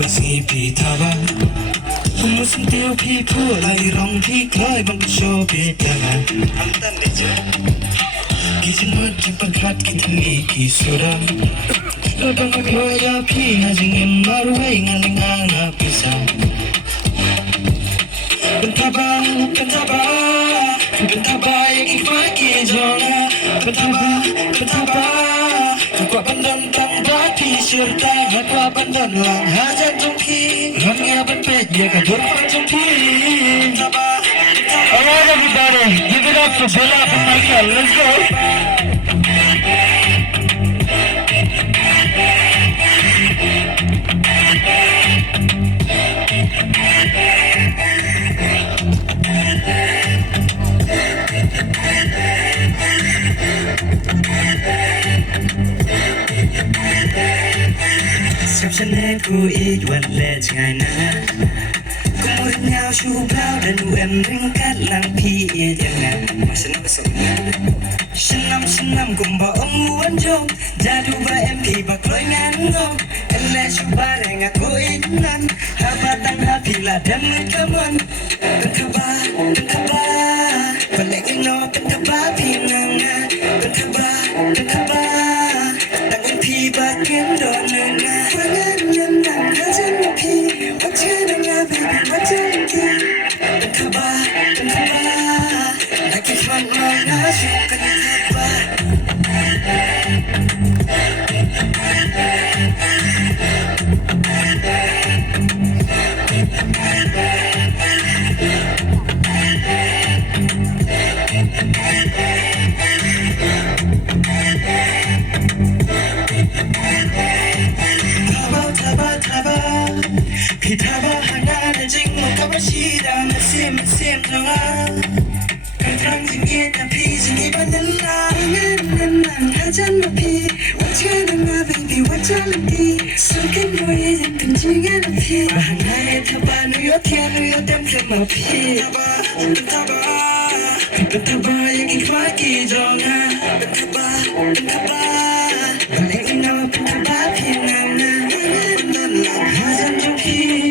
บางสีพี่ทาบ้าผมรู้สึกเดียวพี่พูดอะไรร้องพี่คล้ายบังโชว์พี่ยังไงอันนั้นเลยจ้ะกี่จังหวะกี่ประคัดกี่ทั้งนี้กี่สุราแล้วบางครั้งยาพี่น่าจะเงินมารู้ให้งานงานน่าพิเศษเป็นท่าบ้าเป็นท่าบ้าเป็นท่าบ้าอย่างอีกฝ่ายกี่จงเป็นท่าบ้าเป็นท่าบ้าถูกกว่าบันดันตั้งรักพี่เชื่อใจหากว่าบันดันหลังหาจันทร์จงพี่รักเงียบเป็นเป็ดเยอะกับดวงไฟจงพี่ท่าบ้า Alright everybody, give it up for Bella and Michael, let's go! สับฉันให้กูอีกวันและไงนะกูหมดเงาชูเปล่าดันเว็นริงกัดหลังพี่ยังไงมาฉันนับส่งฉันนำกุมบ่อมวนจงจะดูว่าเอ็มพีบักลอยงานงงเอ็นแลชูบาแรงกูอีกนั้นหามาตั้งหาพี่ละดันมือขมันเป็นขบ้าวันเล็กนอเป็นขบ้าพี่นังเป็นขบ้าตั้งเอ็มพีบักเกินโดนเนื้อวันนั้นยังนั่งหาจันทร์พี่ว่าเธอนังbabyว่าเธอนังเป็นขบ้าlike if I'm wrong I should get it back พี่ถ้าบอกหากได้จริงมันก็ไม่ชี้ดำมันเสียมจังละกันครั้งที่เงียบแต่พี่จะมีบันดันลานั่นถ้าฉันมาพี่ว่าเธอนังมา baby ว่าเธอละดีสู้กันด้วยยังกันจริงกันนะพี่มาหาในทับบ้านนิวยอร์กเที่ยวนิวยอร์กเต็มเต็มมาพี่เป็นทับบ้ายังอีกฝ่ายกี่จองนะเป็นทับบ้าวันเล็กน้อยเป็นทับบ้าพี่นำนะบันดันหลังหาฉันจงพี่